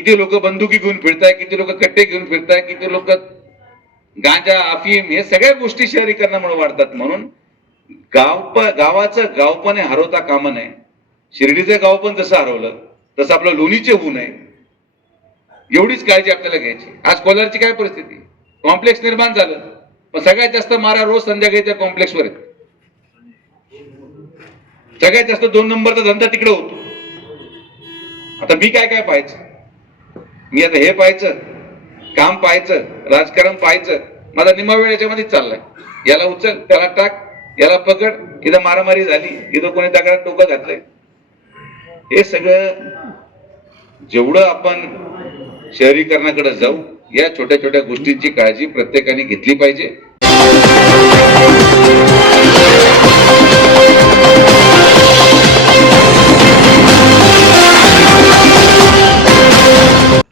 किती लोक बंदुकी घेऊन फिरताय किती लोक कट्टे घेऊन फिरताय किती लोक गांजा अफीम हे सगळ्या गोष्टी शहरीकरणामुळे वाढतात म्हणून गाव गावाचं गावपण हरवता कामा नये शिर्डीचं गावपण जसं हरवलं तसं आपलं लोणीचे होऊ नये एवढीच काळजी आपल्याला घ्यायची आज कोलारची काय परिस्थिती कॉम्प्लेक्स निर्माण झालं पण सगळ्यात जास्त मारा रोज संध्याकाळी त्या कॉम्प्लेक्सवर सगळ्यात जास्त दोन नंबरचा धंदा तिकडे होतो आता मी काय काय पाहायचं मी आता हे पाहायचं काम पाहायचं राजकारण पाहायचं माझा निम्मा वेळ याच्यामध्येच चाललाय याला उचल त्याला टाक याला पकड इथं मारामारी झाली इथं कोणी दगडात टोकं घातलंय हे सगळं जेवढं आपण शहरीकरणाकडे जाऊ या छोट्या छोट्या गोष्टींची काळजी प्रत्येकाने घेतली पाहिजे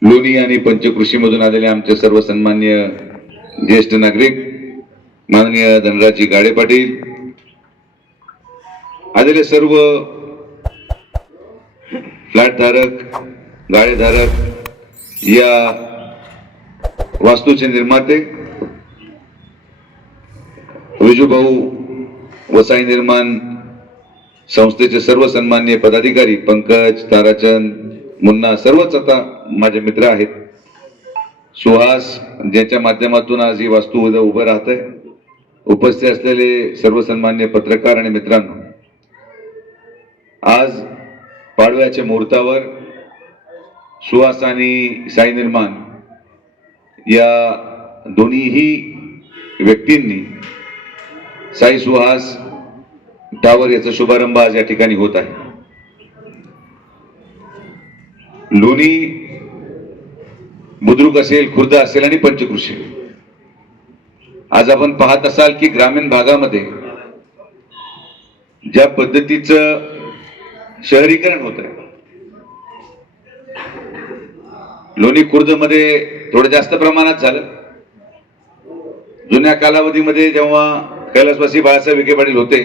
लोणी आणि पंचकृषी मधून आलेले आमचे सर्व सन्मान्य ज्येष्ठ नागरिक माननीय धनराजी गाडे पाटील आलेले सर्व फ्लॅटधारक गाडेधारक या वास्तूचे निर्माते विजूभाऊ वसाई निर्माण संस्थेचे सर्व सन्मान्य पदाधिकारी पंकज ताराचंद मुन्ना सर्वच आता माझे मित्र आहेत सुहास ज्याच्या माध्यमातून आज ही वास्तू उद्या उभं राहत आहे उपस्थित असलेले सर्व पत्रकार आणि मित्रांनो आज पाडव्याच्या मुहूर्तावर सुहास आणि साई निर्माण या दोन्हीही व्यक्तींनी साई सुहास टावर याचा शुभारंभ आज या ठिकाणी होत आहे लोणी बुद्रुक असेल खुर्द असेल आणि पंचकृषी आज आपण पाहत असाल की ग्रामीण भागामध्ये ज्या पद्धतीचं शहरीकरण होत आहे लोणी मध्ये थोडं जास्त प्रमाणात झालं जुन्या कालावधीमध्ये जेव्हा कैलासवासी बाळासाहेब विखे पाटील होते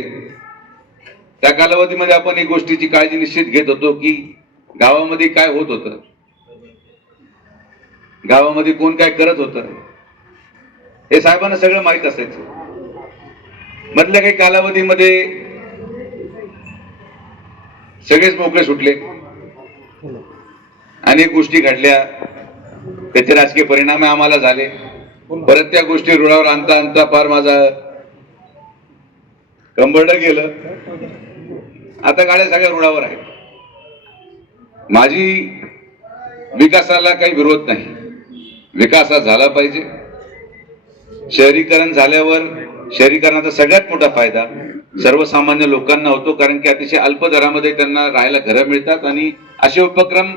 त्या कालावधीमध्ये आपण एक गोष्टीची काळजी निश्चित घेत होतो की गावामध्ये काय होत होतं गावामध्ये कोण काय करत होतं हे साहेबांना सगळं माहीत असायचं मधल्या काही कालावधीमध्ये सगळेच मोकळे सुटले अनेक गोष्टी घडल्या त्याचे राजकीय परिणाम आम्हाला झाले परत त्या गोष्टी रुळावर आणता आणता फार माझा कंबरड गेलं आता गाड्या सगळ्या रुळावर आहेत माझी विकासाला काही विरोध नाही विकास हा झाला पाहिजे शहरीकरण झाल्यावर शहरीकरणाचा सगळ्यात मोठा फायदा सर्वसामान्य लोकांना होतो कारण की अतिशय अल्प दरामध्ये त्यांना राहायला घरं मिळतात आणि असे उपक्रम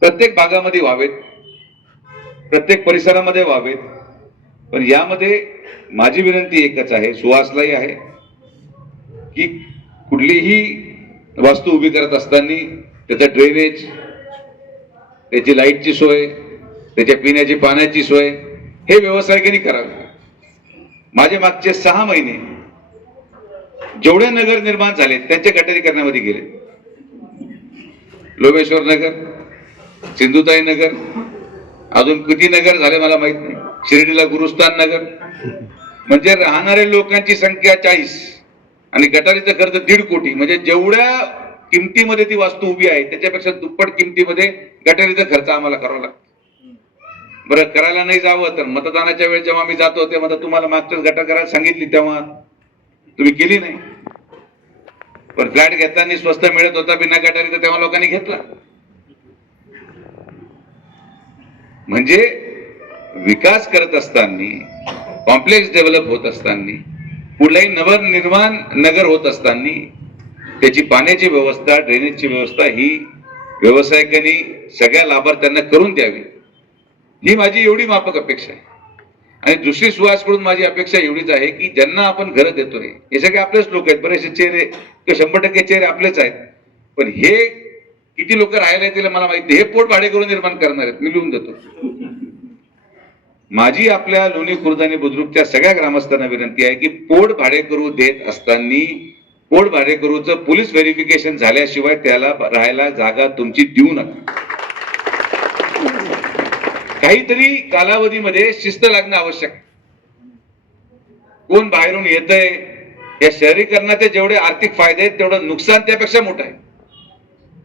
प्रत्येक भागामध्ये व्हावेत प्रत्येक परिसरामध्ये व्हावेत पण यामध्ये माझी विनंती एकच आहे सुहासलाही आहे की कुठलीही वास्तू उभी करत असताना त्याचा ड्रेनेज त्याची लाईटची सोय त्याच्या पिण्याची पाण्याची सोय हे व्यावसायिकांनी करावे माझे मागचे सहा महिने जेवढे नगर निर्माण झाले त्यांच्या गटारीकरणामध्ये गेले लोमेश्वर नगर सिंधुताई नगर अजून किती नगर झाले मला माहित नाही शिर्डीला गुरुस्थान नगर म्हणजे राहणाऱ्या लोकांची संख्या चाळीस आणि गटारीचा खर्च दीड कोटी म्हणजे जेवढ्या किमतीमध्ये ती वास्तू उभी आहे त्याच्यापेक्षा दुप्पट किमतीमध्ये गटारीचा खर्च आम्हाला करावा लागतो बरं करायला नाही जावं तर मतदानाच्या वेळेस जेव्हा मी जातो तेव्हा तुम्हाला मागच्या गटार करायला सांगितली तेव्हा तुम्ही केली नाही पण फ्लॅट घेताना स्वस्त मिळत होता बिना गटारी तर तेव्हा लोकांनी घेतला म्हणजे विकास करत असताना कॉम्प्लेक्स डेव्हलप होत असताना कुठलाही नवनिर्माण नगर होत असताना त्याची पाण्याची व्यवस्था ड्रेनेजची व्यवस्था ही व्यावसायिकांनी सगळ्या लाभार्थ्यांना करून द्यावी ही माझी एवढी माफक अपेक्षा आहे आणि दुसरी करून माझी अपेक्षा एवढीच आहे की ज्यांना आपण घरं देतोय हे सगळे आपलेच लोक आहेत बरेचसे चेहरे किंवा शंभर टक्के चेहरे आपलेच आहेत पण हे किती लोक राहिले त्याला मला माहिती हे पोट भाडे करून निर्माण करणार आहेत मी लिहून देतो माझी आपल्या लोणी खुर्द आणि बुद्रुकच्या सगळ्या ग्रामस्थांना विनंती आहे की पोट भाडे करू देत असताना पोट भाडेकरूचं पोलीस व्हेरिफिकेशन झाल्याशिवाय त्याला राहायला जागा तुमची देऊ नका काहीतरी कालावधीमध्ये शिस्त लागणं आवश्यक कोण बाहेरून येत आहे या शहरीकरणाचे जेवढे आर्थिक फायदे आहेत तेवढं नुकसान त्यापेक्षा मोठं आहे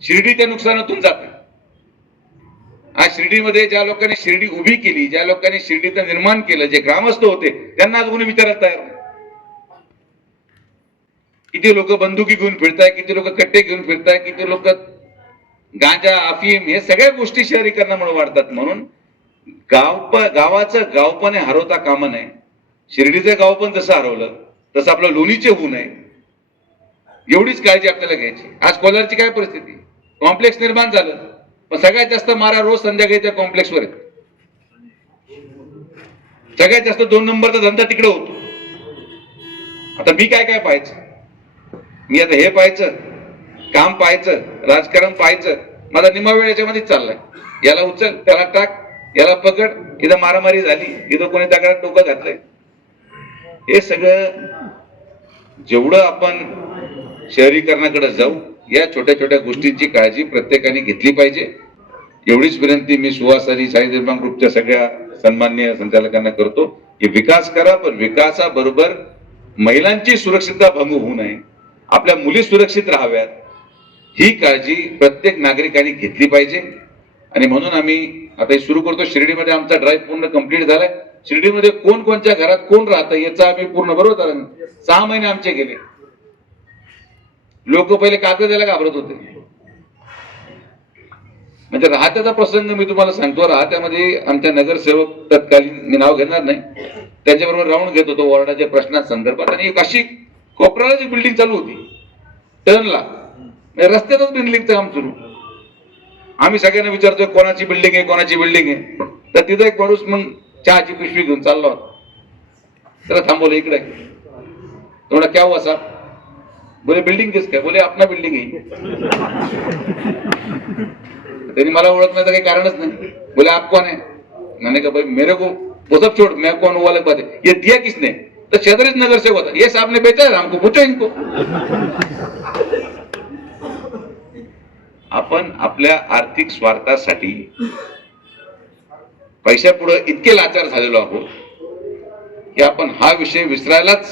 शिर्डी त्या नुकसानातून जात आज शिर्डीमध्ये ज्या लोकांनी शिर्डी उभी केली ज्या लोकांनी शिर्डीचं निर्माण केलं जे ग्रामस्थ होते त्यांना आज कोणी विचारत तयार किती लोक बंदुकी घेऊन फिरताय किती लोक कट्टे घेऊन फिरताय किती लोक गांजा अफीम हे सगळ्या गोष्टी शहरीकरणामुळे वाढतात म्हणून गाव गावाचं गावपणे हरवता काम नाही शिर्डीचं गाव पण जसं हरवलं तसं आपलं लोणीचे होऊ नये एवढीच काळजी आपल्याला घ्यायची आज कोलारची काय परिस्थिती कॉम्प्लेक्स निर्माण झालं पण सगळ्यात जास्त मारा रोज संध्याकाळी त्या कॉम्प्लेक्सवर सगळ्यात जास्त दोन नंबरचा धंदा तिकडे होतो आता मी काय काय पाहायचं मी आता हे पाहायचं काम पाहायचं राजकारण पाहायचं माझा निम्मा वेळ याच्यामध्येच चाललाय याला उचल त्याला टाक याला पकड इथं मारामारी झाली इथं कोणी दगडात टोकं घातलंय हे सगळं जेवढं आपण शहरीकरणाकडे जाऊ या छोट्या छोट्या गोष्टींची काळजी प्रत्येकाने घेतली पाहिजे एवढीच विनंती मी सुवासारी साई निर्माण ग्रुपच्या सगळ्या सन्मान्य संचालकांना करतो की विकास करा पण विकासाबरोबर महिलांची सुरक्षितता भंग होऊ नये आपल्या मुली सुरक्षित राहाव्यात ही काळजी प्रत्येक नागरिकांनी घेतली पाहिजे आणि म्हणून आम्ही आता हे सुरू करतो शिर्डीमध्ये आमचा ड्राईव्ह पूर्ण कंप्लीट झालाय शिर्डीमध्ये कोण कोणच्या घरात कोण राहतं याचा आम्ही पूर्ण बरोबर आला सहा महिने आमचे गेले लोक पहिले कागद द्यायला घाबरत होते म्हणजे राहत्याचा प्रसंग मी तुम्हाला सांगतो राहत्यामध्ये आमच्या नगरसेवक तत्कालीन मी नाव घेणार नाही त्याच्याबरोबर राहून घेत होतो वॉर्डाच्या प्रश्ना संदर्भात आणि एक अशी कोपरालाच बिल्डिंग चालू होती टर्नला म्हणजे रस्त्यातच बिल्डिंगचं काम सुरू आम्ही सगळ्यांना विचारतोय कोणाची बिल्डिंग आहे कोणाची बिल्डिंग आहे तर तिथं एक माणूस मग चहाची पिशवी घेऊन चालला होता त्याला थांबवलं इकडे थोडा क्या हुआ बोले बिल्डिंग काय बोले आपला बिल्डिंग आहे त्यांनी मला ओळखण्याचं काही कारणच नाही बोले आप कोण आहे म्हणे का भाई मेरे को वो छोड़ मैं कौन वाले बात हे ये दिया किसने तो छत्तीस नगर से होता ये साहब ने बेचा है हमको पूछो इनको आपण आपल्या आर्थिक स्वार्थासाठी पैशापुढे इतके लाचार झालेलो आहोत की आपण हा विषय विसरायलाच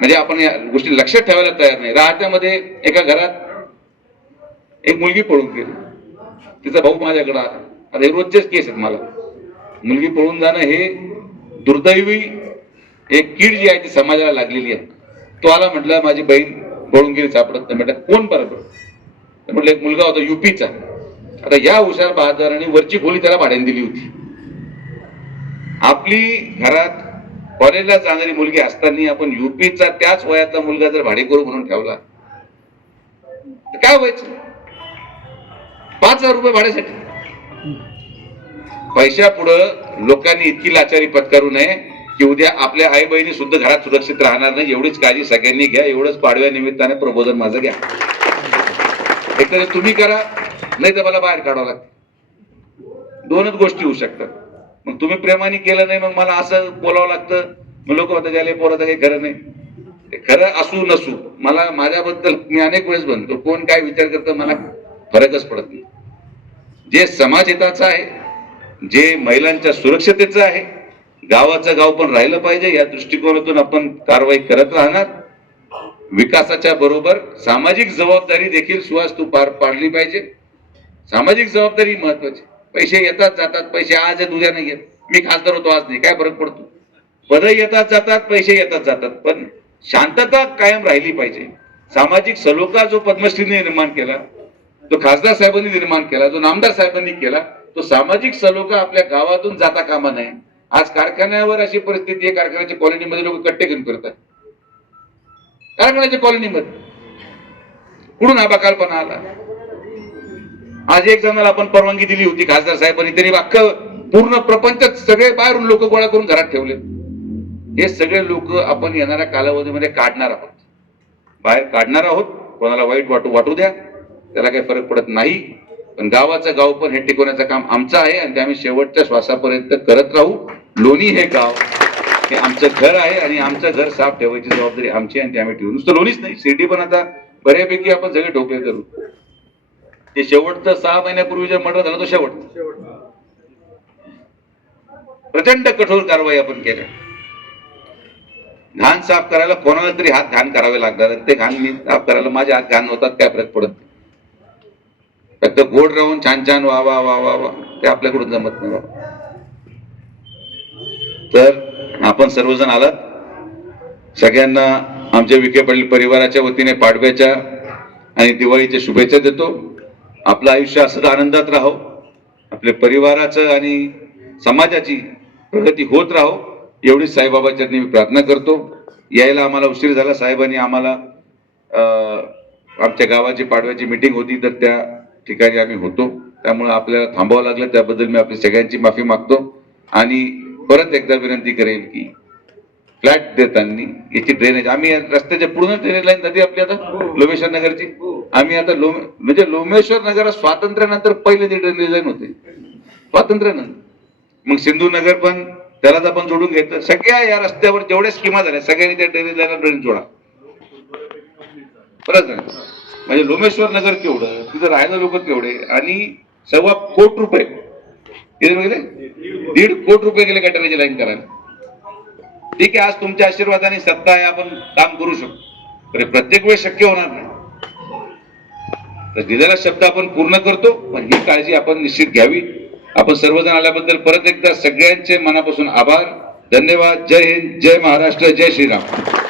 म्हणजे आपण या गोष्टी लक्षात ठेवायला तयार नाही राहत्यामध्ये एका घरात एक मुलगी पळून गेली तिचा भाऊ माझ्याकडे आता हे रोजचेच केस आहेत मला मुलगी पळून जाणं हे दुर्दैवी एक कीड जी आहे ती समाजाला लागलेली आहे तो आला म्हटलं माझी बहीण बळून गेली सापडत म्हटलं कोण बरोबर म्हटलं एक मुलगा होता युपीचा आता या हुशार बाजाराने वरची खोली त्याला भाड्याने दिली होती आपली घरात कॉलेजला जाणारी मुलगी असताना आपण युपीचा त्याच वयातला मुलगा जर भाडेकरू म्हणून ठेवला तर काय व्हायचं पाच हजार रुपये भाड्यासाठी पैशा पुढं लोकांनी इतकी लाचारी पत्करू नये की उद्या आपल्या आई बहिणी सुद्धा घरात सुरक्षित राहणार नाही एवढीच काळजी सगळ्यांनी घ्या एवढंच पाडव्या निमित्ताने प्रबोधन माझं घ्या एकतर तुम्ही करा नाही तर मला बाहेर काढावं लागतं दोनच गोष्टी होऊ शकतात मग तुम्ही प्रेमाने केलं नाही मग मला असं बोलावं लागतं मग लोक होता ज्याला काही खरं नाही ते खरं असू नसू मला माझ्याबद्दल मी अनेक वेळेस बनतो कोण काय विचार करतं मला फरकच पडत नाही जे समाज हिताचं आहे जे महिलांच्या सुरक्षतेचं आहे गावाचं गाव पण राहिलं पाहिजे या दृष्टिकोनातून आपण कारवाई करत राहणार विकासाच्या बरोबर सामाजिक जबाबदारी देखील सुवास तू पार पाडली पाहिजे सामाजिक जबाबदारी महत्वाची पैसे येतात जातात पैसे आज उद्या नाही मी खासदार होतो आज नाही काय फरक पडतो पद येतात जातात पैसे येतात जातात पण शांतता कायम राहिली पाहिजे सामाजिक सलोखा जो पद्मश्रीने निर्माण केला तो खासदार साहेबांनी निर्माण केला जो नामदार साहेबांनी केला तो सामाजिक सलोखा आपल्या गावातून जाता कामा नये आज कारखान्यावर अशी परिस्थिती आहे कारखान्याच्या कॉलनीमध्ये लोक कट्टे घेऊन करतात कारखान्याच्या कॉलनीमध्ये कुठून हा बकालपणा आला आज एक जणाला आपण परवानगी दिली होती खासदार साहेबांनी त्यांनी अख्ख पूर्ण प्रपंच सगळे बाहेरून लोक गोळा करून घरात ठेवले हे सगळे लोक आपण येणाऱ्या कालावधीमध्ये काढणार आहोत बाहेर काढणार आहोत कोणाला वाईट वाटू वाटू द्या त्याला काही फरक पडत नाही पण गावाचं गाव पण हे टिकवण्याचं काम आमचं आहे आणि ते आम्ही शेवटच्या श्वासापर्यंत करत राहू लोणी हे गाव हे आमचं घर आहे आणि आमचं घर साफ ठेवायची जबाबदारी आमची आणि आम्ही ठेवू नुसतं लोणीच नाही शिर्डी पण आता बऱ्यापैकी आपण सगळे ढोकळे करू ते शेवटचं सहा महिन्यापूर्वी जे मर्डर झालं तो शेवट प्रचंड कठोर कारवाई आपण केल्या घाण साफ करायला कोणाला तरी हात घाण करावे लागणार ते घाण मी साफ करायला माझे हात घाण होतात काय फरक पडत नाही फक्त गोड राहून छान छान वा वा वा वा वा ते आपल्याकडून जमत नाही बाबा तर आपण सर्वजण आलात सगळ्यांना आमच्या विखे पाटील परिवाराच्या वतीने पाडव्याच्या आणि दिवाळीच्या शुभेच्छा देतो आपलं आयुष्य असंच आनंदात राहो आपले परिवाराचं आणि समाजाची प्रगती होत राहो एवढीच साईबाबाच्या मी प्रार्थना करतो यायला आम्हाला उशीर झाला साहेबांनी आम्हाला आमच्या गावाची पाडव्याची मिटिंग होती तर त्या ठिकाणी आम्ही होतो त्यामुळे आपल्याला थांबावं लागलं त्याबद्दल मी आपल्या सगळ्यांची माफी मागतो आणि परत एकदा विनंती करेल की फ्लॅट देताना याची ड्रेनेज आम्ही रस्त्याच्या पूर्ण ड्रेनेज लाईन जाते आपली आता हो, हो. लोमेश्वर नगरची हो. आम्ही आता लोम म्हणजे लोमेश्वर नगर स्वातंत्र्यानंतर पहिले जे ड्रेनेज लाईन होते स्वातंत्र्यानंतर मग नगर पण त्यालाच आपण जोडून घेतलं सगळ्या या रस्त्यावर जेवढ्या स्कीमा झाल्या सगळ्यांनी त्या ड्रेनेज लाईन ड्रेन जोडा परत म्हणजे लोमेश्वर नगर केवढं तिथं राहायला लोक केवढे आणि सव्वा कोट रुपये दीड कोटी रुपये गेले गटाराची लाईन करायला ठीक आहे आज तुमच्या आशीर्वादाने सत्ता आहे आपण काम करू शकतो तरी प्रत्येक वेळ शक्य होणार नाही तर दिलेला शब्द आपण पूर्ण करतो पण ही काळजी आपण निश्चित घ्यावी आपण सर्वजण आल्याबद्दल परत एकदा सगळ्यांचे मनापासून आभार धन्यवाद जय हिंद जय महाराष्ट्र जय श्रीराम